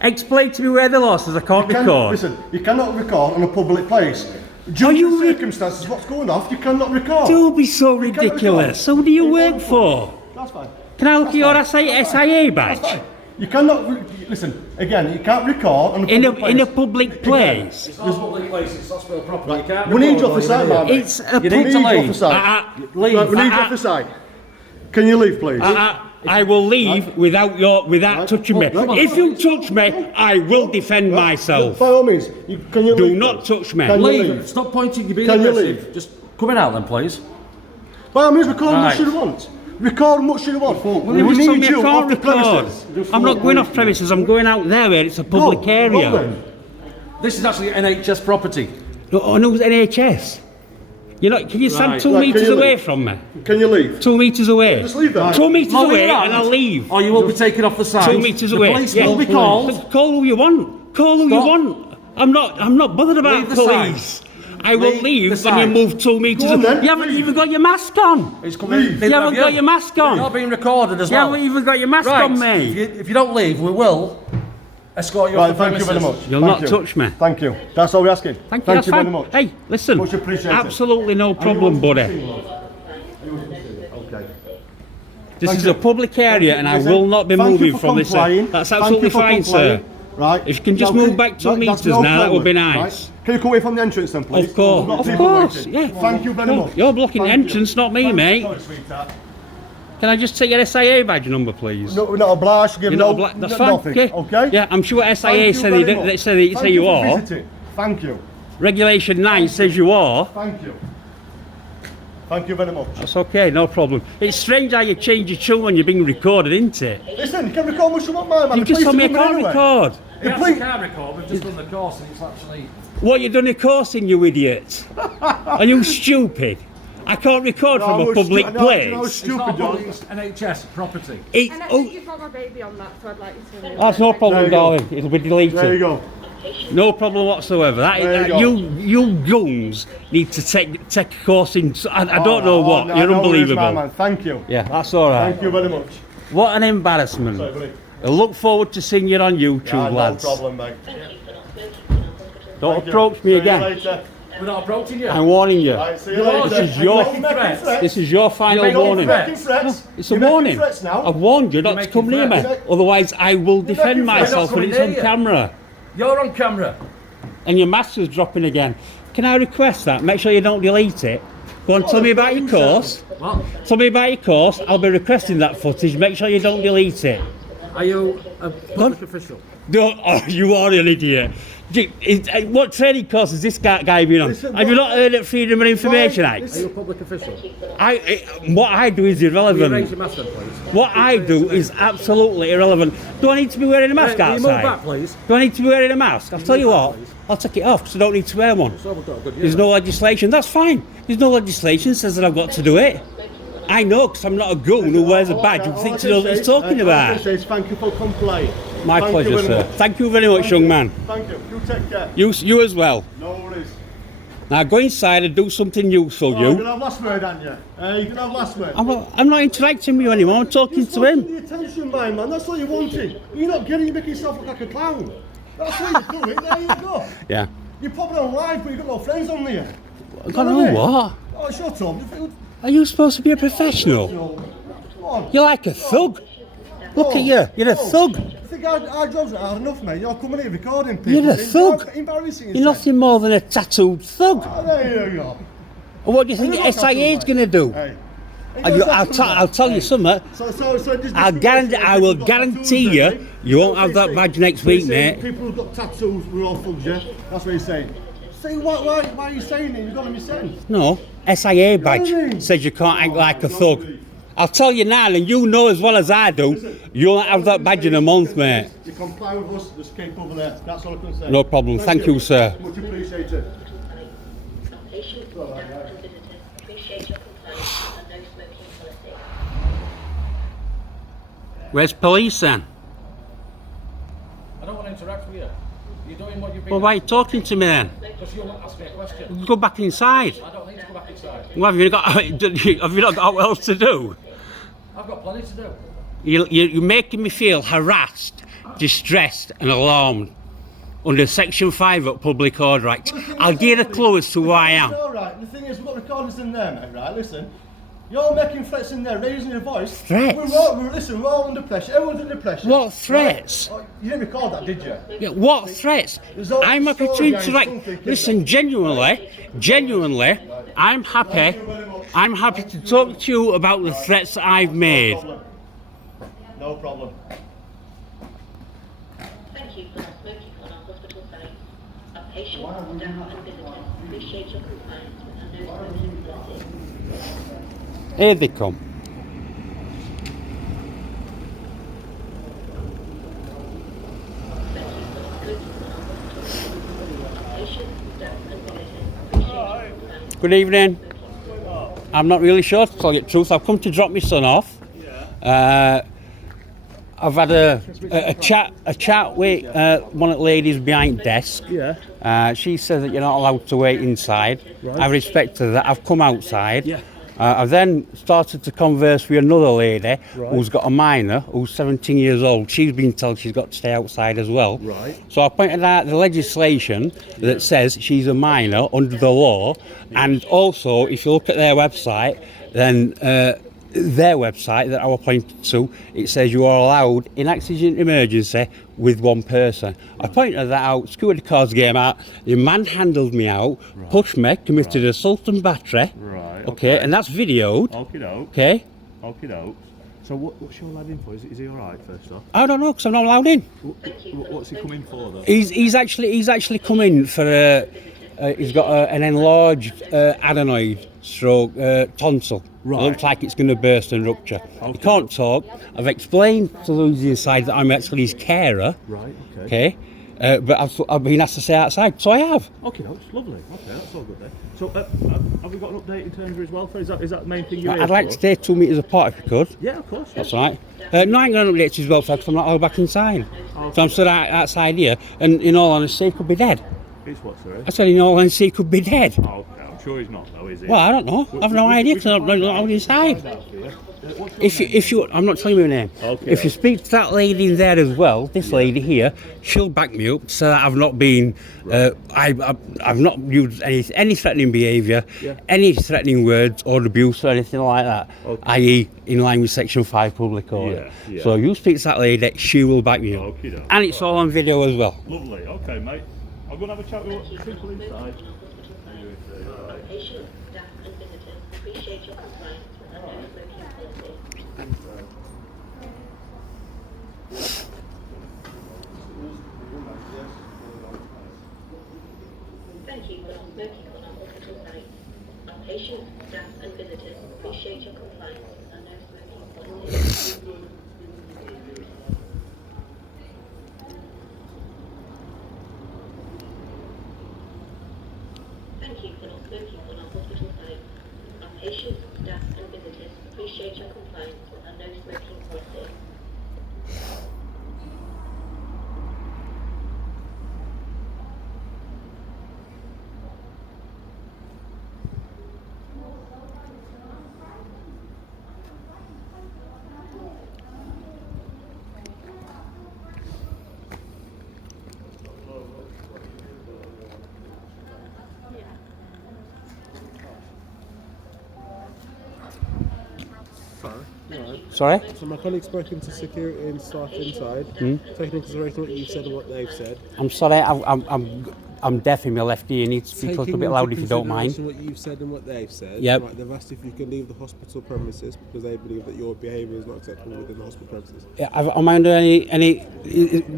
Explain to me where the law says I can't record. Listen, you cannot record on a public place. Due to the circumstances, what's going off, you cannot record. Don't be so ridiculous. So what do you work for? That's fine. Can I look at your SIA badge? That's fine. You cannot, listen, again, you can't record on a public place. In a public place? It's not a public place, it's hospital property. You can't We need you off the side, man. It's a We need you off the side. We need you off the side. Can you leave, please? I will leave without touching me. If you touch me, I will defend myself. By all means, can you leave? Do not touch me. Leave. Stop pointing, you're being aggressive. Just coming out then, please. By all means, record what you want. Record much you want. Well, you just told me I can't record. I'm not going off premises, I'm going out there where it's a public area. This is actually NHS property. No, no, NHS. You're not, can you stand 2 metres away from me? Can you leave? 2 metres away. Just leave that. 2 metres away and I'll leave. Or you will be taken off the side. 2 metres away. The police will be called. Call who you want. Call who you want. I'm not bothered about police. I will leave when you move 2 metres away. You haven't even got your mask on. It's coming. You haven't got your mask on. You're being recorded as well. You haven't even got your mask on, mate. If you don't leave, we will escort you off the premises. Thank you very much. You'll not touch me. Thank you. That's all we're asking. Thank you very much. Hey, listen. Much appreciated. Absolutely no problem, buddy. Okay. This is a public area and I will not be moving from this area. That's absolutely fine, sir. Right. If you can just move back 2 metres now, that would be nice. Can you come away from the entrance then, please? Of course, yeah. Thank you very much. You're blocking the entrance, not me, mate. Can I just take your SIA badge number, please? No, we're not obliged to give That's fine. nothing. Okay. Yeah, I'm sure SIA say you are. Thank you. Regulation 9 says you are. Thank you. Thank you very much. That's okay, no problem. It's strange how you change your tune when you're being recorded, isn't it? Listen, you can record what you want, my man. You just told me I can't record. We actually can't record, we've just done the course and it's actually... What, you done a course in, you idiot? Are you stupid? I can't record from a public place. It's not a public, it's NHS property. And I think you've got my baby on that, so I'd like you to... That's no problem, darling. It'll be deleted. There you go. No problem whatsoever. You goons need to take a course in. I don't know what. You're unbelievable. Man. Thank you. Yeah, that's all right. Thank you very much. What an embarrassment. Sorry, I look forward to seeing you on YouTube, lads. No problem, mate. Don't approach me again. We're not approaching you. I'm warning you. Right, see you later. This is your final warning. It's a warning. I've warned you not to come near me. Otherwise, I will defend myself when it's on camera. You're on camera. And your mask is dropping again. Can I request that? Make sure you don't delete it. Go on, tell me about your course. What? Tell me about your course. I'll be requesting that footage. Make sure you don't delete it. Are you a public official? No, oh, you are an idiot. What training course has this guy been on? Have you not heard of Freedom of Information Act? Are you a public official? What I do is irrelevant. Raise your mask then, please. What I do is absolutely irrelevant. Do I need to be wearing a mask outside? Can you move back, please? Do I need to be wearing a mask? I'll tell you what, I'll take it off because I don't need to wear one. There's no legislation. That's fine. There's no legislation that says that I've got to do it. I know because I'm not a goon who wears a badge and thinks he knows what he's talking about. Thank you for complying. My pleasure, sir. Thank you very much, young man. Thank you. You take care. You as well. No worries. Now go inside and do something useful, you. You're going to have last word, aren't you? You're going to have last word. I'm not interacting with you anymore. I'm talking to him. The attention, my man. That's what you're wanting. You're not getting, you make yourself look like a clown. That's what you're doing. There you go. Yeah. You're popping on live, but you've got no friends on there. I don't know what. Oh, shut up. Are you supposed to be a professional? You're like a thug. Look at you. You're a thug. I think our jobs are hard enough, mate. You're coming here recording people. You're a thug. Embarrassing. You're nothing more than a tattooed thug. Oh, there you go. What do you think SIA is going to do? Hey. I'll tell you something. I will guarantee you won't have that badge next week, mate. People who've got tattoos, we're all thugs, yeah? That's what he's saying. Say, why are you saying it? You've got to be saying. No, SIA badge says you can't act like a thug. I'll tell you now, and you know as well as I do, you'll not have that badge in a month, mate. You comply with us, just keep over there. That's all I can say. No problem. Thank you, sir. Much appreciated. Where's police then? I don't want to interact with you. You're doing what you've been. Well, why are you talking to me then? Because you won't ask me a question. Go back inside. I don't need to go back inside. Well, have you not got what else to do? I've got plenty to do. You're making me feel harassed distressed and alarmed under Section 5 of Public Order Act. I'll give you a clue as to who I am. All right. The thing is, we've got recorders in there, mate. Right? Listen. You're making threats in there, raising your voice. Threats? We're all under pressure. Everyone's under pressure. What threats? Right? Oh, you didn't record that, did you? Yeah, what threats? I'm happy to interact. Listen, genuinely, I'm happy to talk to you about the threats that I've made. No problem. Thank you for not smoking on our hospital site. Our patients, staff and visitors appreciate your compliance with our no smoking policy. Here they come. Thank you for not smoking on our hospital site. Our patients, staff and visitors appreciate your compliance. Good evening. I'm not really sure, to tell you the truth. I've come to drop my son off. I've had a chat with one of the ladies behind the desk. Yeah. She says that you're not allowed to wait inside. Right. I've respected that. I've come outside. Yeah. I've then started to converse with another lady Right. who's got a minor who's 17 years old. She's been told she's got to stay outside as well. Right. So I pointed out the legislation that says she's a minor under the law, and also if you look at their website, then their website that I was pointed to, it says you are allowed in accident emergency with one person. I pointed that out, security cards came out, the man handled me out, pushed me, committed assault and battery. Right. Okay, and that's videoed. Okie doke. Okay, Okie doke. So what's your lad in for? Is he all right? First off, I don't know because I'm not allowed in. what's he coming for though? He's actually come in for he's got an enlarged adenoid stroke tonsil. Right. Looks like it's going to burst and rupture. He can't talk. I've explained to those inside that I'm actually his carer. Right. Okay. Okay, but I've been asked to stay outside, so I have. Okay, that's lovely. Okay, that's all good then. So have we got an update in terms of his welfare? Is that the main thing you're here I'd like for? to stay 2 metres apart if you could. Yeah, of course. That's right. No, I ain't going to update his welfare because I'm not allowed back inside. So I'm stood outside here, and in all honesty, he could be dead. It's what, sorry? I said in all honesty, he could be dead. Okay, I'm sure he's not though, is he? Well, I don't know. I've no idea because I'm not allowed inside. If you, I'm not telling you her name. Okay. If you speak to that lady in there as well, this lady here, she'll back me up. So that I've not been, I've not used any threatening behaviour, any threatening words or abuse or anything like that. Okay. I.e., in line with Section 5 Public Order. Yeah. So you speak to that lady, she will back me up, Okie doke. and it's all on video as well. Lovely. Okay, mate. I'm gonna have a chat with people inside. Our patients, staff and visitors appreciate your compliance with our no smoking policy. Thank you for not smoking on our hospital site. Our patients, staff and visitors appreciate your compliance with our no smoking policy. Thank you for not smoking on our hospital site. Our patients, staff and visitors appreciate your compliance with our no smoking policy. Sorry? So my colleague's spoken to security and staff inside, taking into consideration what you've said and what they've said. I'm sorry, I'm deaf in my left ear. You need to speak a little bit loud if you don't mind. Taking into consideration what you've said and what they've said. Yep. Right, they've asked if you can leave the hospital premises because they believe that your behaviour is not acceptable within the hospital premises. Yeah, am I under any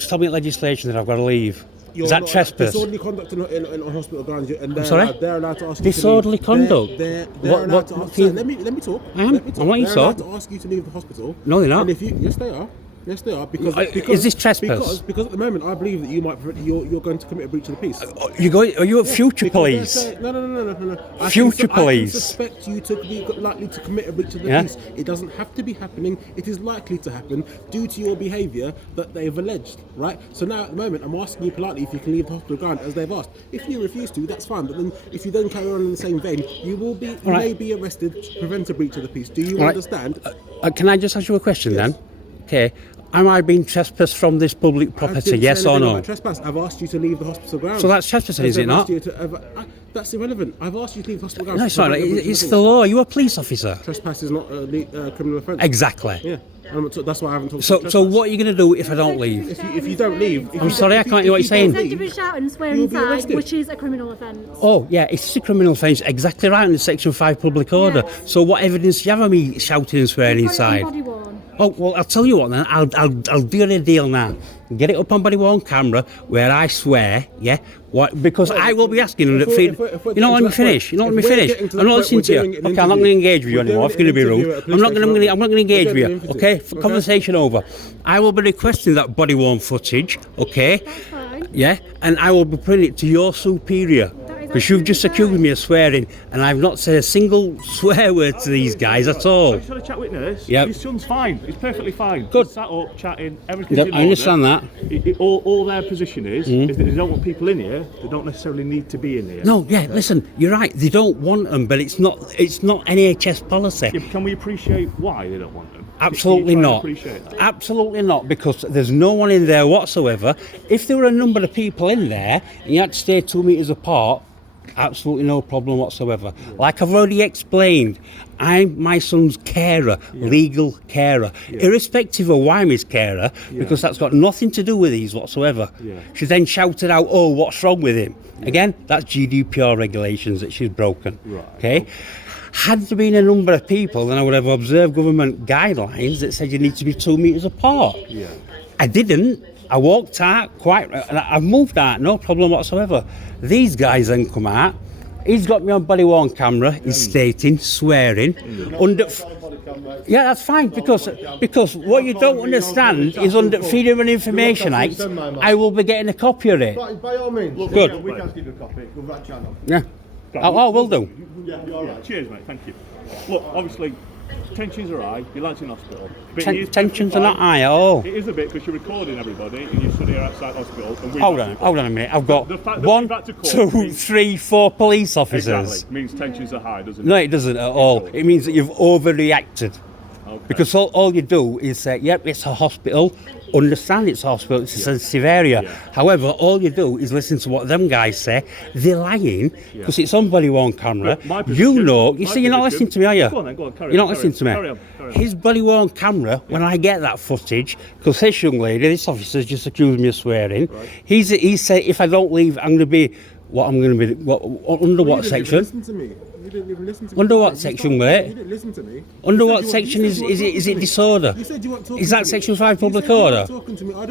tell me legislation that I've got to leave? Is that trespass? Disorderly conduct in hospital grounds, and sorry? they're allowed to ask Disorderly you to leave. conduct? They're What- allowed to what- ask. Let me talk. I am. Let me talk. I want you They're to allowed talk. to ask you to leave the hospital. No, they're not. And if you, yes, they are. Yes, they are. Because Is this trespass? Because at the moment, I believe that you're going to commit a breach of the peace. Are you at future Because they're police? saying- No. Future police. I can suspect you to be likely to commit a breach of the Yeah. peace. It doesn't have to be happening. It is likely to happen due to your behaviour that they've alleged, right? So now at the moment, I'm asking you politely if you can leave the hospital ground as they've asked. If you refuse to, that's fine. But then if you then carry on in the same vein, you may be arrested to prevent a breach of the peace. Do you All right. understand? Can I just ask you a question then? Okay. Am I being trespassed from this public I property? didn't Yes say or anything no? about trespass. I've asked you to leave the hospital grounds. So that's trespassing, is it I've not? asked you that's irrelevant. I've asked you to leave the hospital grounds. No, it's not. It's the law. You're a police officer. Trespass is not a criminal offence. Exactly. Yeah. That's why I haven't talked So, about so trespass. what are you going to do if I don't leave? If you don't leave... I'm sorry, I can't hear what you're saying. Said you've been shouting and swearing You'll be inside, arrested. which is a criminal offence. Oh, yeah, it's a criminal offence. Exactly right in the Section 5 public order. Yes. So what evidence do you have of me shouting and swearing You've got it on inside? body worn. Oh, well, I'll tell you what then. I'll do a deal now. Get it up on body worn camera where I swear, yeah? What? Because I will be asking them. If You we're know, let me getting to that finish. point- You know, let me if we're finish. getting to I'm that not point, listening to we're you. doing an Okay, I'm not going to interview. engage with you We're anymore. doing It's going to be an rude. interview at a police I'm not going station, to engage We're with doing you. an interview. Okay, Okay. conversation over. I will be requesting that body worn footage. Okay. That's fine. Yeah, and I will be putting it to your superior. Because you've just absolutely accused me of swearing, and I've not said a single swear word to these guys at all. I just had a chat witness. Yep. His son's fine. He's perfectly fine. Good. He's sat up, chatting, everything's Yep, in I understand order. that. All their position is that they don't want people in here. They don't necessarily need to be in here. No, yeah, listen, you're right. They don't want them, but it's not NHS policy. Yeah, can we appreciate why they don't want them? Absolutely Can you try and not. appreciate that? Absolutely not, because there's no one in there whatsoever. If there were a number of people in there and you had to stay 2 metres apart, absolutely no problem whatsoever. Like I've already explained, I'm my son's carer, legal carer, irrespective of why I'm his carer, because that's got nothing to do with these whatsoever. Yeah. She then shouted out, "Oh, what's wrong with him?" Again, that's GDPR regulations that she's broken. Right. Okay. Had there been a number of people, then I would have observed government guidelines that said you need to be 2 metres apart. Yeah. I didn't. I walked out I've moved out, no problem whatsoever. These guys then come out. He's got me on body worn camera. He's stating, swearing. Yeah, that's fine because what you don't understand is under Freedom of Information Act, I will be getting a copy of it. By all means. Good. We can give you a copy. We'll that channel. Yeah. I will do. Yeah, you're all right. Cheers, mate. Thank you. Look, obviously, tensions are high. Your lad's in hospital. But he is Tensions are not fine. high at all. It is a bit because you're recording everybody and you're stood here outside hospital. And Hold on a minute. I've got The fact that 1, we've had to court 2, means- 3, 4 police officers. Exactly. Means tensions are high, doesn't it? No, it doesn't at all. It means that you've overreacted. Okay. Because all you do is say, yep, it's a hospital. Understand it's a hospital, it's a sensitive area. Yeah. However, all you do is listen to what them guys say. They're lying because it's on body worn camera. But my You position- know, you my see, you're not position- listening to me, are you? Go on then, go on, carry You're on, not carry listening to me. Carry on, carry on. His body worn camera, when I get that footage, because this young lady, this officer's just accused me of swearing. He said, if I don't leave, I'm going to be, under what section? Listen to me. You didn't even listen to me. Under what You section, started- mate? You didn't listen to me. Under You what said section you is weren't it talking to me. disorder? You said you weren't talking Is to that me. Section 5 You public said you weren't order? talking to me. I don't